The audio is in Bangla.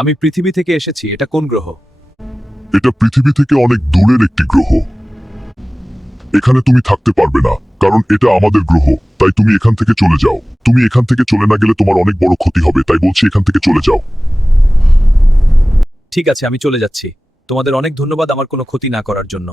আমি পৃথিবী থেকে এসেছি। এটা কোন গ্রহ? এটা পৃথিবী থেকে অনেক দূরের একটি গ্রহ। এখানে তুমি থাকতে পারবে না, কারণ এটা আমাদের গ্রহ। তাই তুমি এখান থেকে চলে যাও। তুমি এখান থেকে চলে না গেলে তোমার অনেক বড় ক্ষতি হবে, তাই বলছি এখান থেকে চলে যাও। ঠিক আছে, আমি চলে যাচ্ছি। তোমাদের অনেক ধন্যবাদ আমার কোনো ক্ষতি না করার জন্য।